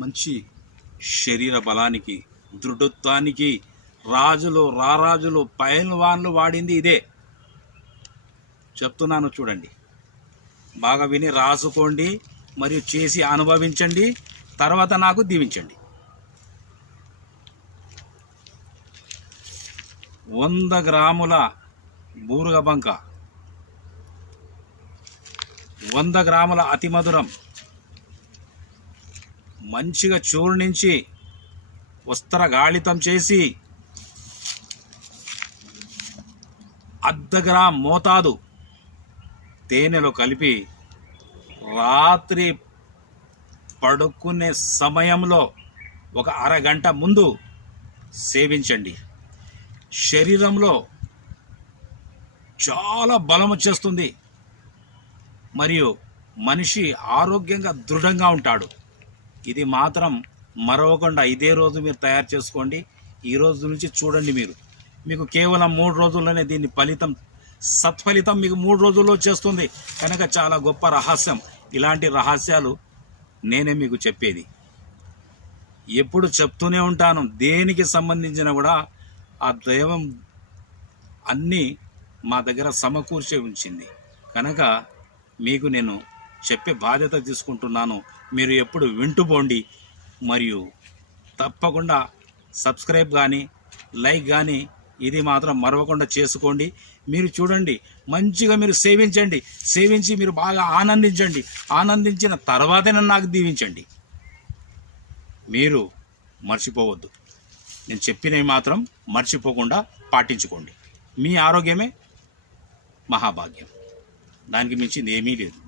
మంచి శరీర బలానికి, దృఢత్వానికి రాజులు, రారాజులు, పైల్వాన్లు వాడింది ఇదే. చెప్తున్నాను చూడండి, బాగా విని రాసుకోండి, మరియు చేసి అనుభవించండి, తర్వాత నాకు దీవించండి. 100 గ్రాముల బూరుగబంక, 100 గ్రాముల అతి మధురం మంచిగా చూర్ణించి వస్త్రగాళితం చేసి 1/2 గ్రాము మోతాదు తేనెలో కలిపి రాత్రి పడుకునే సమయంలో ఒక అరగంట ముందు సేవించండి. శరీరంలో చాలా బలం వచ్చేస్తుంది, మరియు మనిషి ఆరోగ్యంగా దృఢంగా ఉంటాడు. ఇది మాత్రం మరవకుండా ఇదే రోజు మీరు తయారు చేసుకోండి. ఈ రోజు నుంచి చూడండి, మీకు కేవలం 3 రోజుల్లోనే దీని సత్ఫలితం మీకు 3 రోజుల్లో చేస్తుంది. కనుక చాలా గొప్ప రహస్యం. ఇలాంటి రహస్యాలు నేనే మీకు చెప్పేది, ఎప్పుడు చెప్తూనే ఉంటాను. దేనికి సంబంధించిన కూడా ఆ దైవం అన్నీ మా దగ్గర సమకూర్చే ఉంచింది. కనుక మీకు నేను చెప్పే బాధ్యత తీసుకుంటున్నాను. మీరు ఎప్పుడు వింటూ పోండి, మరియు తప్పకుండా సబ్స్క్రైబ్ కానీ లైక్ కానీ ఇది మాత్రం మరవకుండా చేసుకోండి. మీరు చూడండి, మంచిగా మీరు సేవించి మీరు బాగా ఆనందించండి. ఆనందించిన తర్వాతే నాకు దీవించండి. మీరు మర్చిపోవద్దు, నేను చెప్పినవి మాత్రం మర్చిపోకుండా పాటించుకోండి. మీ ఆరోగ్యమే మహాభాగ్యం, దానికి మించింది ఏమీ లేదు.